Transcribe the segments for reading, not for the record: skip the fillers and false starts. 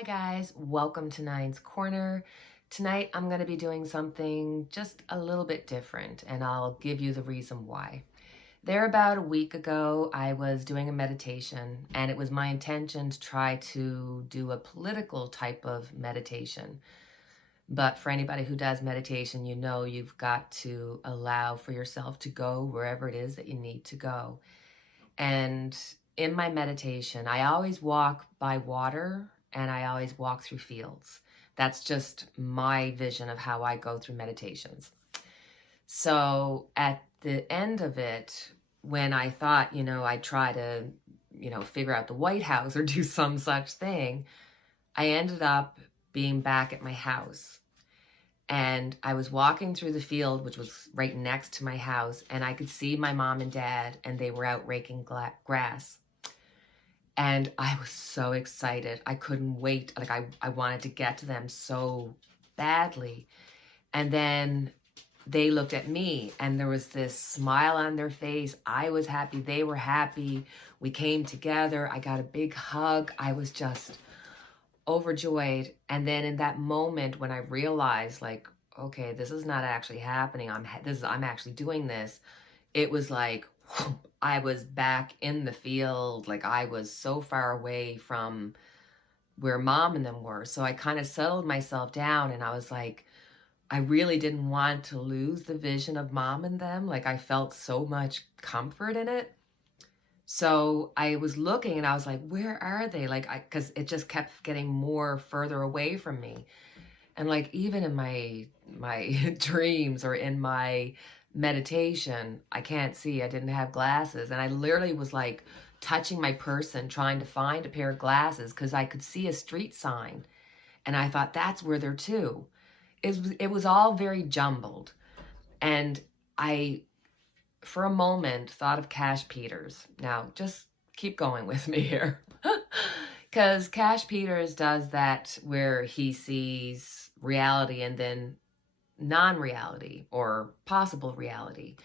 Hi guys, welcome to Nine's Corner. Tonight I'm going to be doing something just a little bit different and I'll give you the reason why. There about a week ago I was doing a meditation and it was my intention to try to do a political type of meditation. But for anybody who does meditation, you know you've got to allow for yourself to go wherever it is that you need to go. And in my meditation, I always walk by water and I always walk through fields. That's just my vision of how I go through meditations. So at the end of it, when I thought, I'd try to, figure out the White House or do some such thing, I ended up being back at my house. And I was walking through the field, which was right next to my house, and I could see my mom and dad, and they were out raking grass. And I was so excited. I couldn't wait. Like I wanted to get to them so badly. And then they looked at me, and there was this smile on their face. I was happy. They were happy. We came together. I got a big hug. I was just overjoyed. And then in that moment when I realized, like, okay, this is not actually happening, I'm actually doing this, it was like I was back in the field. Like I was so far away from where mom and them were. So I kind of settled myself down and I was like, I really didn't want to lose the vision of mom and them. Like I felt so much comfort in it. So I was looking and I was like, where are they? Because it just kept getting more further away from me. And like, even in my dreams or in my meditation, I can't see, I didn't have glasses. And I literally was like touching my person, trying to find a pair of glasses because I could see a street sign. And I thought, that's where they're too. It was all very jumbled. And I, for a moment, thought of Cash Peters. Now, just keep going with me here. Because Cash Peters does that where he sees reality and then non-reality or possible reality.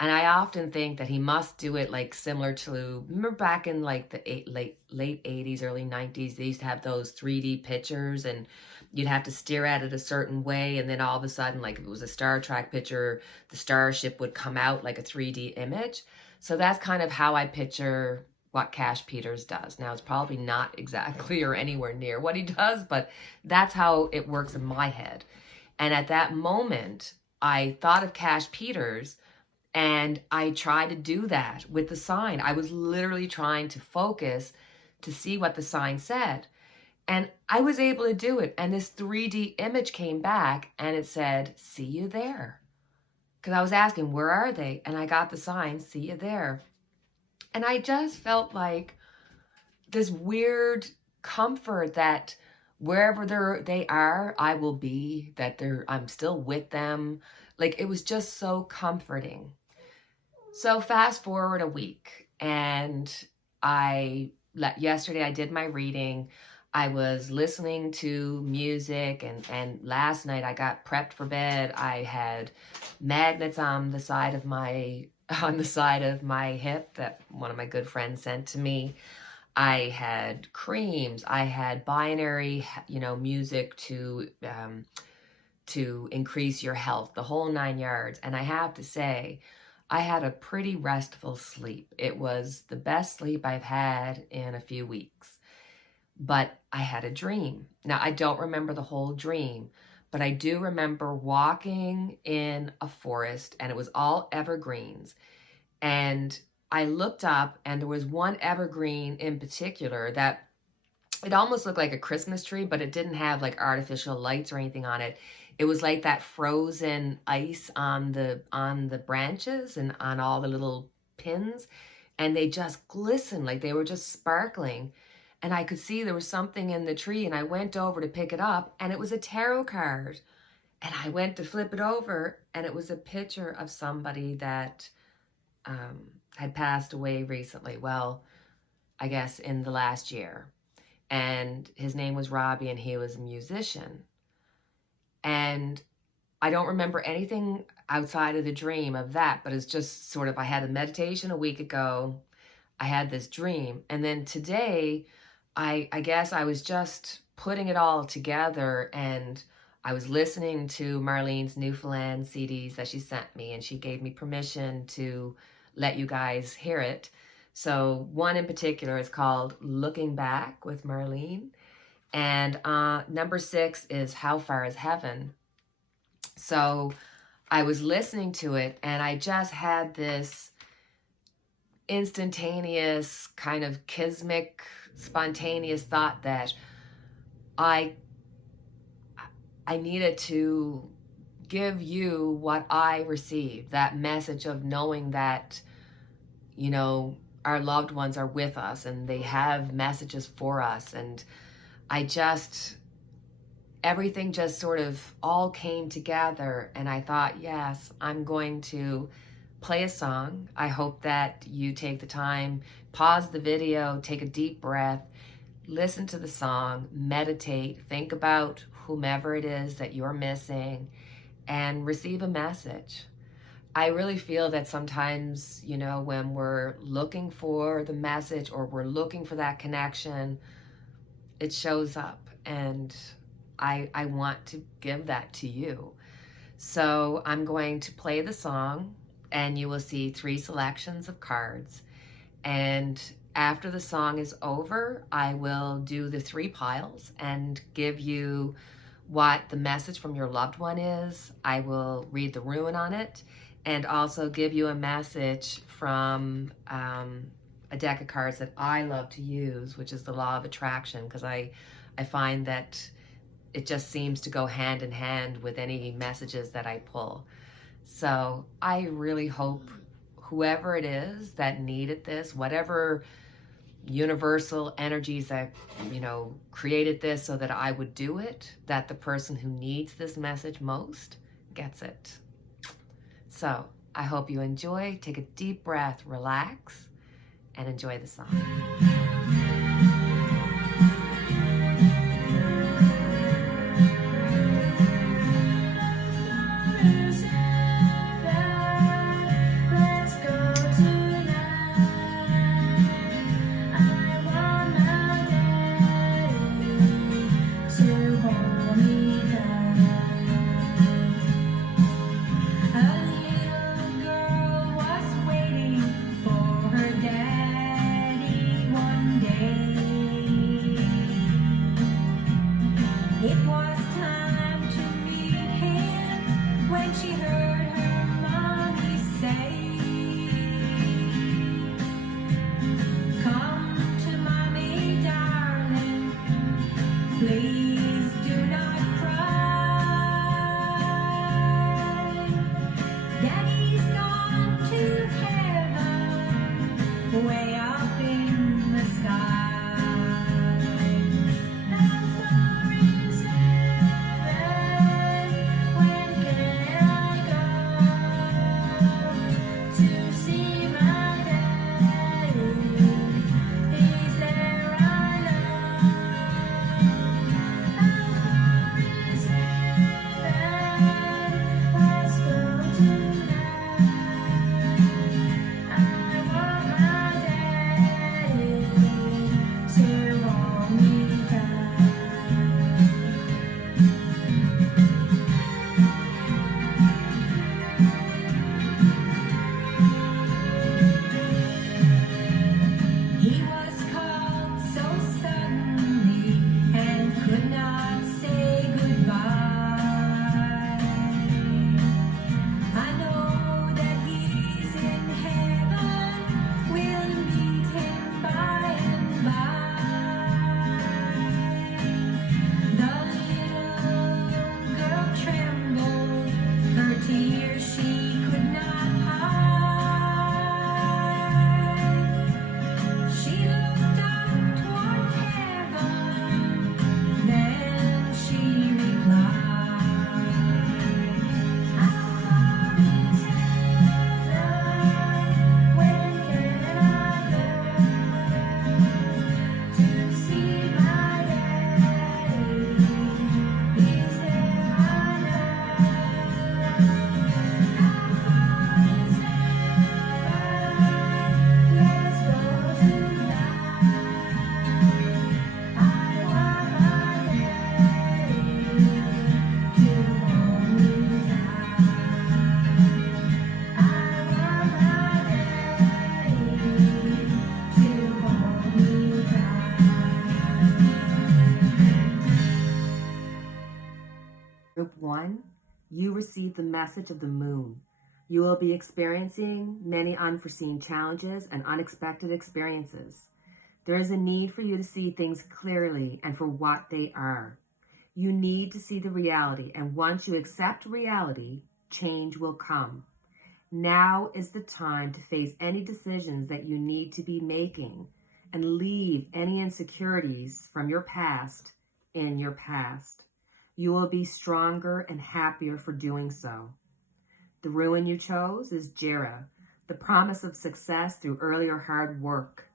And I often think that he must do it like similar to, remember back in like the late 80s, early 90s, they used to have those 3D pictures and you'd have to stare at it a certain way. And then all of a sudden, like if it was a Star Trek picture, the starship would come out like a 3D image. So that's kind of how I picture what Cash Peters does. Now, it's probably not exactly or anywhere near what he does, but that's how it works in my head. And at that moment, I thought of Cash Peters and I tried to do that with the sign. I was literally trying to focus to see what the sign said. And I was able to do it. And this 3D image came back and it said, see you there. Because I was asking, where are they? And I got the sign, see you there. And I just felt like this weird comfort that wherever they are, I will be, that I'm still with them. Like it was just so comforting. So fast forward a week and yesterday I did my reading. I was listening to music and last night I got prepped for bed. I had magnets on the side of my hip that one of my good friends sent to me. I had creams. I had binary, music to increase your health, the whole 9 yards. And I have to say, I had a pretty restful sleep. It was the best sleep I've had in a few weeks. But I had a dream. Now, I don't remember the whole dream, but I do remember walking in a forest and it was all evergreens. And I looked up and there was one evergreen in particular that it almost looked like a Christmas tree, but it didn't have like artificial lights or anything on it. It was like that frozen ice on the branches and on all the little pins. And they just glistened, like they were just sparkling. And I could see there was something in the tree and I went over to pick it up and it was a tarot card. And I went to flip it over and it was a picture of somebody that had passed away recently. Well, I guess in the last year. And his name was Robbie and he was a musician. And I don't remember anything outside of the dream of that, but it's just sort of, I had a meditation a week ago. I had this dream. And then today, I guess I was just putting it all together, and I was listening to Marlene's Newfoundland CDs that she sent me, and she gave me permission to let you guys hear it. So one in particular is called Looking Back with Marlene. And number 6 is How Far Is Heaven? So I was listening to it, and I just had this instantaneous kind of kismic, spontaneous thought that I needed to give you what I received, that message of knowing that, you know, our loved ones are with us and they have messages for us. And everything just sort of all came together, and I thought, yes, I'm going to play a song. I hope that you take the time, pause the video, take a deep breath, listen to the song, meditate, think about whomever it is that you're missing, and receive a message. I really feel that sometimes, you know, when we're looking for the message or we're looking for that connection, it shows up, and I want to give that to you. So I'm going to play the song, and you will see 3 selections of cards. And after the song is over, I will do the 3 piles and give you what the message from your loved one is. I will read the rune on it, and also give you a message from a deck of cards that I love to use, which is the Law of Attraction, because I find that it just seems to go hand in hand with any messages that I pull. So I really hope whoever it is that needed this, whatever universal energies that, you know, created this so that I would do it, that the person who needs this message most gets it. So I hope you enjoy. Take a deep breath, relax, and enjoy the song. One you receive the message of the moon. You will be experiencing many unforeseen challenges and unexpected experiences. There is a need for you to see things clearly and for what they are. You need to see the reality, and once you accept reality, change will come. Now is the time to face any decisions that you need to be making and leave any insecurities from your past in your past. You will be stronger and happier for doing so. The ruin you chose is Jera, the promise of success through earlier hard work.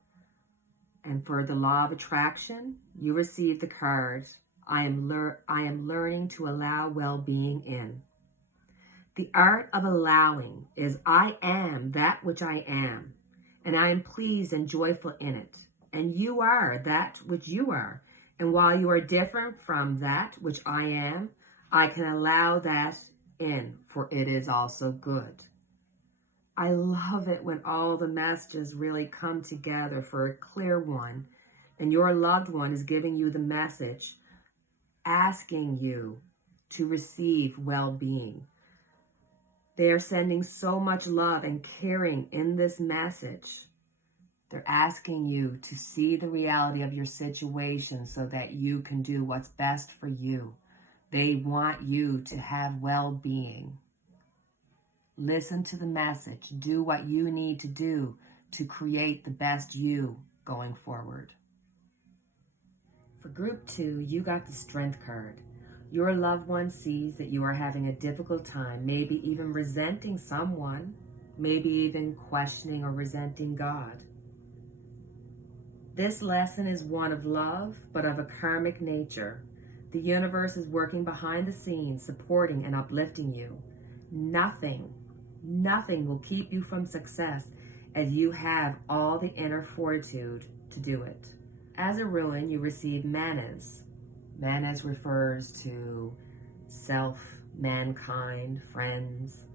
And for the law of attraction, you receive the cards, I am learning to allow well-being in. The art of allowing is I am that which I am, and I am pleased and joyful in it. And you are that which you are. And while you are different from that which I am, I can allow that in, for it is also good. I love it when all the messages really come together for a clear one, and your loved one is giving you the message, asking you to receive well-being. They are sending so much love and caring in this message. They're asking you to see the reality of your situation so that you can do what's best for you. They want you to have well-being. Listen to the message. Do what you need to do to create the best you going forward. For group 2, you got the Strength card. Your loved one sees that you are having a difficult time, maybe even resenting someone, maybe even questioning or resenting God. This lesson is one of love, but of a karmic nature. The universe is working behind the scenes, supporting and uplifting you. Nothing will keep you from success as you have all the inner fortitude to do it. As a ruin, you receive manas. Manas refers to self, mankind, friends.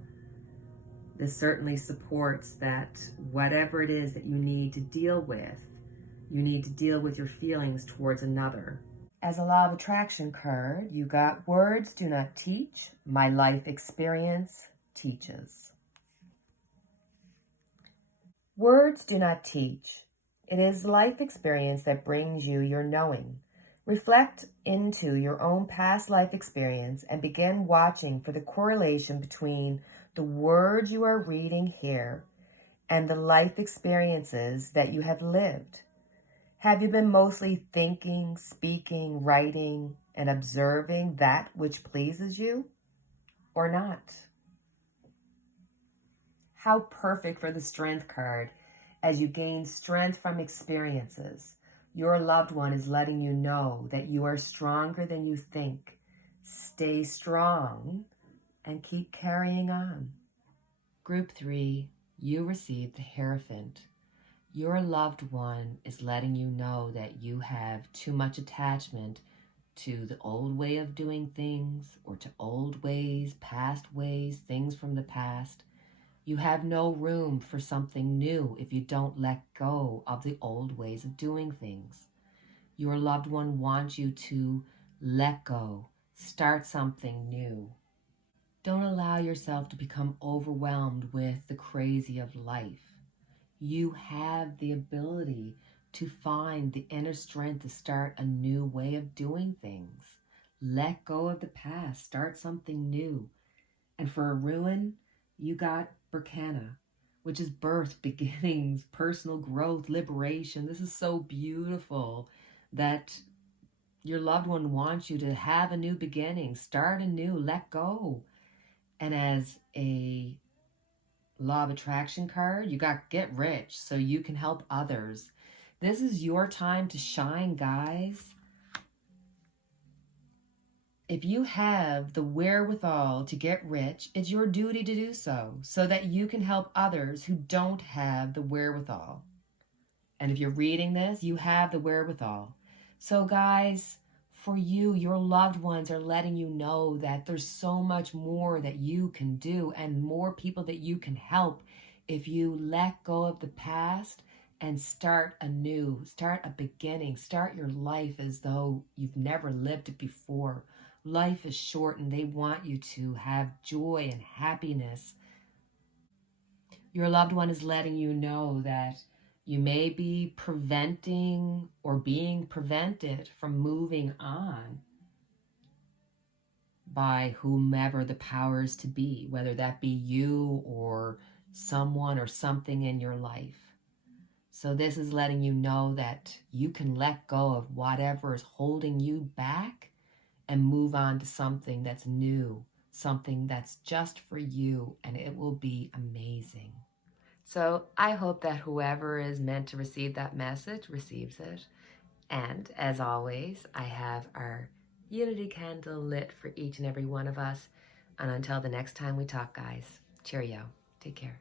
This certainly supports that whatever it is that you need to deal with your feelings towards another. As a law of attraction card, you got words do not teach, my life experience teaches. Words do not teach. It is life experience that brings you your knowing. Reflect into your own past life experience and begin watching for the correlation between the words you are reading here and the life experiences that you have lived. Have you been mostly thinking, speaking, writing, and observing that which pleases you, or not? How perfect for the Strength card as you gain strength from experiences. Your loved one is letting you know that you are stronger than you think. Stay strong and keep carrying on. Group 3, you received the Hierophant. Your loved one is letting you know that you have too much attachment to the old way of doing things or to old ways, past ways, things from the past. You have no room for something new if you don't let go of the old ways of doing things. Your loved one wants you to let go, start something new. Don't allow yourself to become overwhelmed with the crazy of life. You have the ability to find the inner strength to start a new way of doing things. Let go of the past, start something new. And for a ruin, you got Berkana, which is birth, beginnings, personal growth, liberation. This is so beautiful that your loved one wants you to have a new beginning, start anew, let go. And as a law of attraction card, you got get rich so you can help others. This is your time to shine, guys. If you have the wherewithal to get rich, it's your duty to do so that you can help others who don't have the wherewithal. And if you're reading this, you have the wherewithal. So guys, for you, your loved ones are letting you know that there's so much more that you can do and more people that you can help if you let go of the past and start anew, start a beginning, start your life as though you've never lived it before. Life is short and they want you to have joy and happiness. Your loved one is letting you know that you may be preventing or being prevented from moving on by whomever the powers to be, whether that be you or someone or something in your life. So this is letting you know that you can let go of whatever is holding you back and move on to something that's new, something that's just for you, and it will be amazing. So I hope that whoever is meant to receive that message receives it. And as always, I have our unity candle lit for each and every one of us. And until the next time we talk, guys, cheerio. Take care.